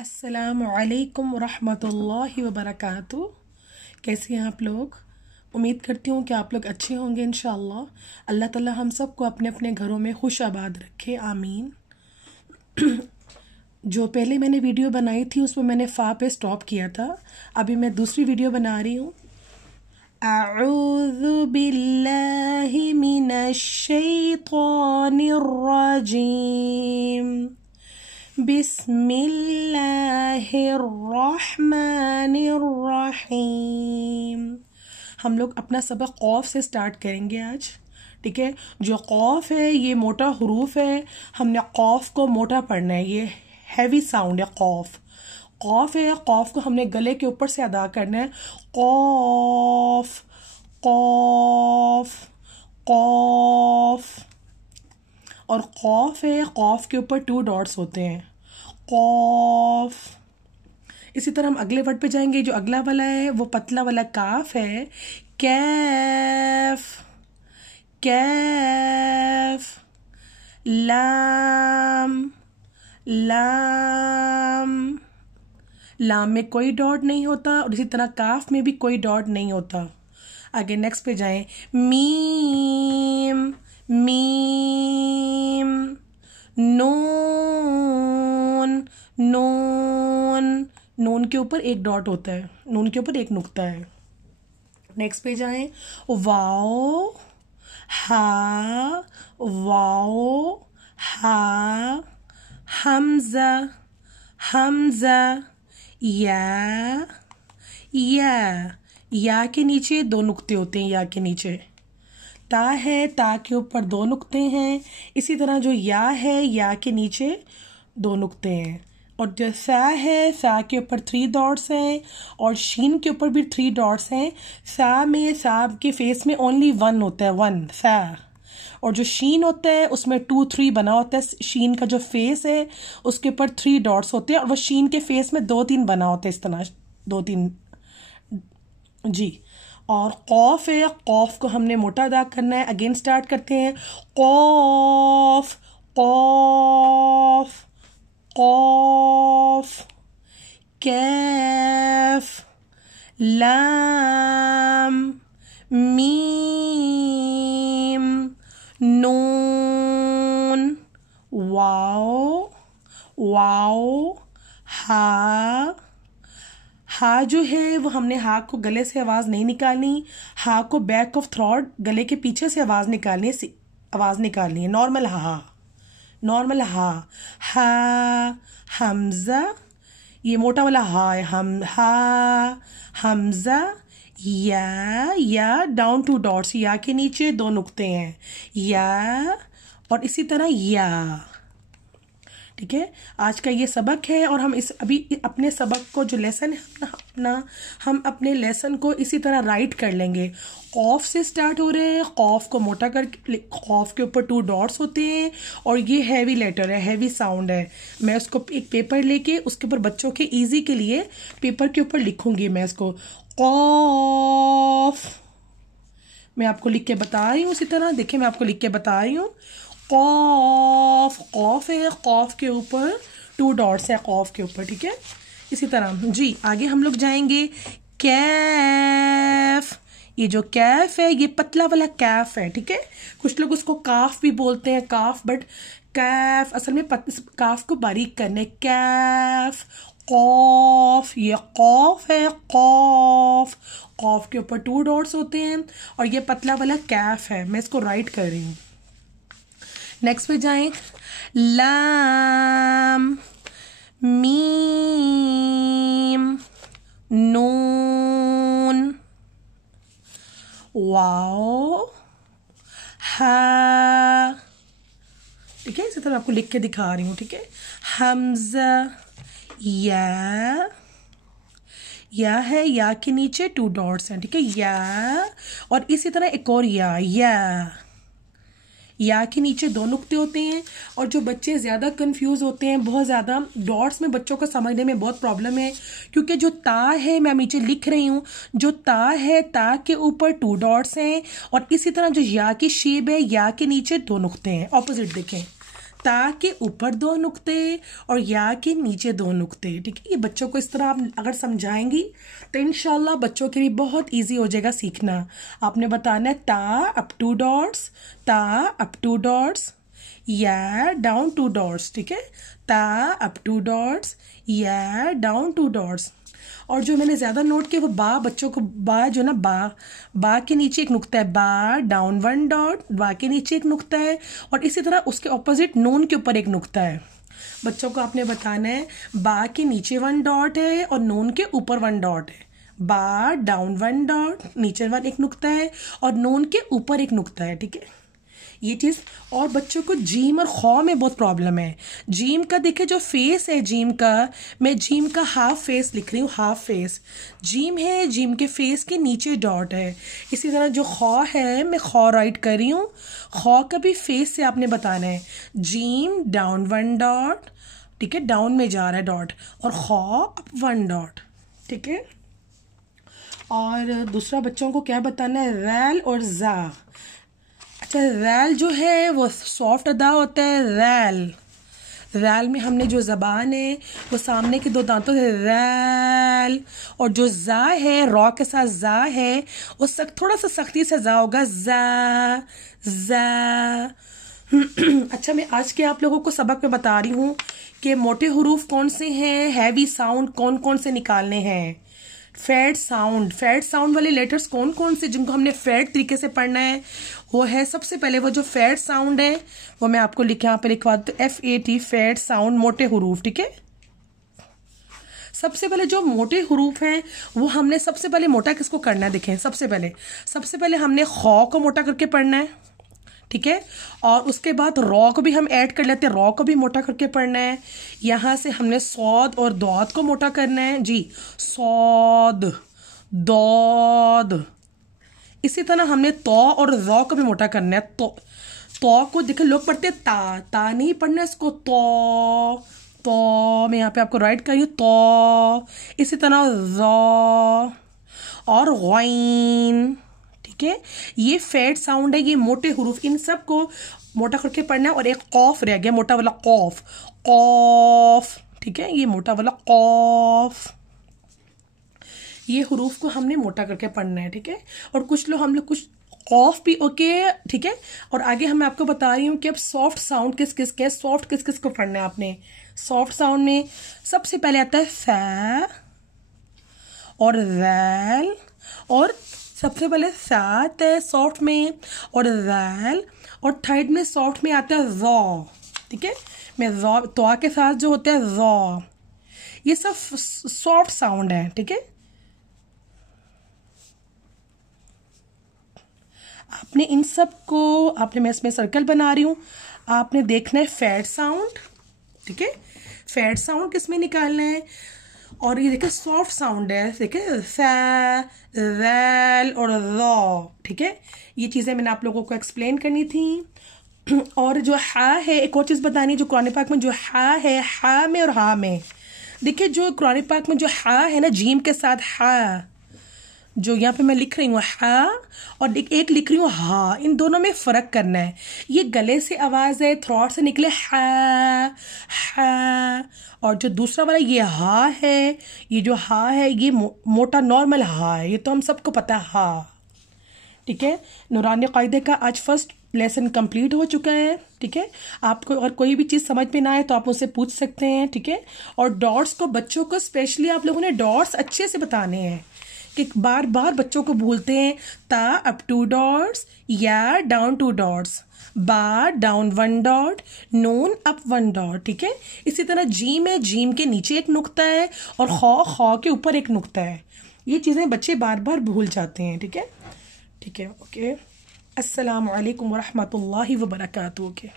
अस्सलामुअलैकुम रहमतुल्लाहि व बरकातुहू। कैसे हैं आप लोग? उम्मीद करती हूँ कि आप लोग अच्छे होंगे इंशाअल्लाह। अल्लाह ताला हम सबको अपने अपने घरों में खुश आबाद रखे, आमीन। जो पहले मैंने वीडियो बनाई थी उसमें मैंने फ़ा पे स्टॉप किया था। अभी मैं दूसरी वीडियो बना रही हूँ। अऊज़ु बिल्लाहि मिनश शैतानिर रजीम, बिस्मिल्लाहिर्रहमानिर्रहीम। हम लोग अपना सबक क़ौफ़ से स्टार्ट करेंगे आज, ठीक है। जो क़ौफ़ है ये मोटा हुरूफ है, हमने क़ौफ़ को मोटा पढ़ना है। ये हैवी साउंड है क़ौफ़। क़ौफ़ है, क़ौफ़ को हमने गले के ऊपर से अदा करना है। क़ौफ़ क़ौफ़ क़ौफ़। और क़ौफ़ है, क़ौफ़ के ऊपर 2 डॉट्स होते हैं, क़ौफ़। इसी तरह हम अगले वर्ड पे जाएंगे। जो अगला वाला है वो पतला वाला काफ है, कैफ कैफ। लाम लाम। लाम में कोई डॉट नहीं होता और इसी तरह काफ में भी कोई डॉट नहीं होता। आगे नेक्स्ट पे जाएं। Meme meme. नून नून। नून के ऊपर एक डॉट होता है, नून के ऊपर एक नुक्ता है। नेक्स्ट पे जाएं। वाओ हा वाओ हा। हमजा हमजा। या या के नीचे 2 नुक्ते होते हैं। या के नीचे ता है, ता के ऊपर 2 नुक्ते हैं। इसी तरह जो या है, या के नीचे 2 नुक्ते हैं। और जो सा है, सा के ऊपर 3 डॉट्स हैं और शीन के ऊपर भी 3 डॉट्स हैं। सा में, सा के फेस में ओनली 1 होता है, 1 सा। और जो शीन होता है उसमें 2 3 बना होता है। शीन का जो फेस है उसके ऊपर 3 डॉट्स होते हैं और वो शीन के फेस में 2 3 बना होता है, इस तरह 2 3 जी। और क़ौफ़ है, क़ौफ़ को हमने मोटा अदा करना है। अगेन स्टार्ट करते हैं। क़ौफ़ क़ौफ़ क़ौफ़। कैफ लाम मीम नून वाओ वाओ हा। हा जो है वो हमने हा को गले से आवाज़ नहीं निकालनी। हा को बैक ऑफ थ्रोट, गले के पीछे से आवाज़ निकालनी है, आवाज़ निकालनी है। नॉर्मल हा, नॉर्मल हा। हा हमज़ा, ये मोटा वाला हा है, हम हा हमज़ा। या डाउन 2 डॉट्स, या के नीचे 2 नुक्ते हैं, या। और इसी तरह या, ठीक है। आज का ये सबक है और हम अभी अपने सबक को जो लेसन है अपना, हम अपने लेसन को इसी तरह राइट कर लेंगे। क़ौफ़ से स्टार्ट हो रहे हैं। क़ौफ़ को मोटा कर, क़ौफ़ के ऊपर 2 डॉट्स होते हैं और ये हैवी लेटर है, हैवी साउंड है। मैं उसको एक पेपर लेके उसके ऊपर बच्चों के ईजी के लिए पेपर के ऊपर लिखूंगी मैं इसको। क़ौफ़ मैं आपको लिख के बता रही हूँ। उसी तरह देखिए, मैं आपको लिख के बता रही हूँ। क़ौफ़ क़ौफ़ है, क़ौफ़ के ऊपर 2 डॉट्स है, क़ौफ़ के ऊपर, ठीक है। इसी तरह जी आगे हम लोग जाएंगे। कैफ, ये जो कैफ है ये पतला वाला कैफ है, ठीक है। कुछ लोग उसको काफ भी बोलते हैं, काफ, बट कैफ असल में काफ को बारीक करने। कैफ क़ौफ़, ये क़ौफ़ है, क़ौफ़। क़ौफ़ के ऊपर 2 डॉट्स होते हैं और ये पतला वाला कैफ है। मैं इसको राइट कर रही हूँ। नेक्स्ट पे जाएं। लाम मीम नून वाओ हा, ठीक है। इसी तरह आपको लिख के दिखा रही हूँ, ठीक है। हमज़ा या है, या के नीचे 2 डॉट्स हैं, ठीक है, या। और इसी तरह एक और या के नीचे 2 नुक्ते होते हैं। और जो बच्चे ज़्यादा कंफ्यूज होते हैं, बहुत ज़्यादा डॉट्स में बच्चों को समझने में बहुत प्रॉब्लम है, क्योंकि जो ता है, मैं नीचे लिख रही हूँ, जो ता है, ता के ऊपर 2 डॉट्स हैं और इसी तरह जो या की शेप है, या के नीचे 2 नुक्ते हैं। ऑपोजिट देखें, ता के ऊपर 2 नुक्ते और या के नीचे 2 नुक्ते। ठीक है, ये बच्चों को इस तरह आप अगर समझाएंगी तो इंशाल्लाह बच्चों के लिए बहुत इजी हो जाएगा सीखना। आपने बताना है ता अप 2 डॉट्स, ता अप 2 डॉट्स, या डाउन 2 डॉट्स। ठीक है, ता अप 2 डॉट्स, या डाउन 2 डॉट्स। और जो मैंने ज़्यादा नोट किया वो बा, बच्चों को बा जो ना बा के नीचे एक नुक्ता है, बा डाउन 1 डॉट, बा के नीचे एक नुक्ता है, और इसी तरह उसके ऑपोजिट नून के ऊपर एक नुक्ता है। बच्चों को आपने बताना है बा के नीचे 1 डॉट है और नून के ऊपर 1 डॉट है। बा डाउन 1 डॉट, नीचे 1 एक नुक्ता है और नून के ऊपर एक नुक्ता है। ठीक है, ये चीज़। और बच्चों को जीम और खौ में बहुत प्रॉब्लम है। जीम का देखिए जो फेस है जीम का, मैं जीम का हाफ फेस लिख रही हूँ, हाफ फेस जीम है, जीम के फेस के नीचे डॉट है। इसी तरह जो खौ है मैं खौ राइट कर रही हूँ, खौ का भी फेस से आपने बताना है जीम डाउन 1 डॉट। ठीक है, डाउन में जा रहा है डॉट, और खौ अप 1 डॉट। ठीक है, और दूसरा बच्चों को क्या बताना है, रैल और जा। अच्छा, रैल जो है वो सॉफ्ट अदा होता है, रैल में हमने जो ज़बान है वो सामने के 2 दांतों से रैल, और जो जा है रॉ के साथ जा है वो थोड़ा सा सख्ती से जा होगा, जा। अच्छा, मैं आज के आप लोगों को सबक में बता रही हूँ कि मोटे हरूफ कौन से हैं, हैवी साउंड कौन कौन से निकालने हैं, फैट साउंड वाले लेटर्स कौन कौन से जिनको हमने फैट तरीके से पढ़ना है। वो है सबसे पहले वो जो फैट साउंड है वो मैं आपको यहाँ पे लिखवा दूँ, FAT फैट साउंड, मोटे हरूफ। ठीक है, सबसे पहले जो मोटे हरूफ हैं वो हमने सबसे पहले मोटा किसको करना है, देखें सबसे पहले हमने खौ को मोटा करके पढ़ना है। ठीक है, और उसके बाद रॉ को भी हम ऐड कर लेते हैं, रॉ को भी मोटा करके पढ़ना है। यहाँ से हमने सौद और दौद को मोटा करना है जी, सौद दौद। इसी तरह हमने तौ और रॉ को भी मोटा करना है। तौ को देखो लोग पढ़ते हैं ता नहीं पढ़ना है इसको, तो मैं यहाँ पे आपको राइट कर रही हूँ, तो। इसी तरह रॉ और गैन। ठीक है, ये फैट साउंड है, ये मोटे हरूफ, इन सब को मोटा करके पढ़ना है। और एक कॉफ रह गया, मोटा वाला कॉफ। ठीक है, ये मोटा वाला कॉफ, ये हरूफ को हमने मोटा करके पढ़ना है। ठीक है, और हम लोग कुछ कॉफ भी ओके। ठीक है, और आगे मैं आपको बता रही हूँ कि अब सॉफ्ट साउंड किस किस को पढ़ना है आपने। सॉफ्ट साउंड में सबसे पहले आता है फै और रैल, और सबसे पहले सात है सॉफ्ट में और रैल, और थर्ड में सॉफ्ट में आता है रॉ। ठीक है, मैं रॉ तो के साथ जो होता है रॉ, ये सब सॉफ्ट साउंड है। ठीक है, आपने इन सब को मैं इसमें सर्कल बना रही हूँ, आपने देखना है फैट साउंड। ठीक है, फैट साउंड किस में निकालना है, और ये देखिए सॉफ्ट साउंड है, देखिए सा, रैल और रॉ। ठीक है, ये चीज़ें मैंने आप लोगों को एक्सप्लेन करनी थी। और जो हा है, एक और चीज़ बतानी, जो कुरान पाक में जो हा है, हा में और हा में, देखिए जो कुरान पाक में जो हा है ना, जीम के साथ हा, जो यहाँ पे मैं लिख रही हूँ हा, और एक लिख रही हूँ हा, इन दोनों में फ़र्क करना है। ये गले से आवाज़ है, थ्रोट से निकले हा, और जो दूसरा वाला ये हा है, ये जो हा है ये मोटा नॉर्मल हा है, ये तो हम सबको पता है हा। ठीक है, नूरानी कायदे का आज फर्स्ट लेसन कंप्लीट हो चुका है। ठीक है, आपको अगर कोई भी चीज़ समझ में ना आए तो आप मुझसे पूछ सकते हैं। ठीक है, और डॉट्स को बच्चों को स्पेशली आप लोगों ने डॉट्स अच्छे से बताने हैं, कि बार बार बच्चों को भूलते हैं, ता अप 2 डॉट्स, या डाउन 2 डॉट्स, बा डाउन 1 डॉट, नून अप 1 डॉट। ठीक है, इसी तरह जीम है, जीम के नीचे एक नुक्ता है, और खौ के ऊपर एक नुक्ता है। ये चीज़ें बच्चे बार बार भूल जाते हैं। ठीक है, ओके, अस्सलामु अलैकुम वरहमतुल्लाहि वबरकातुहू। ओके।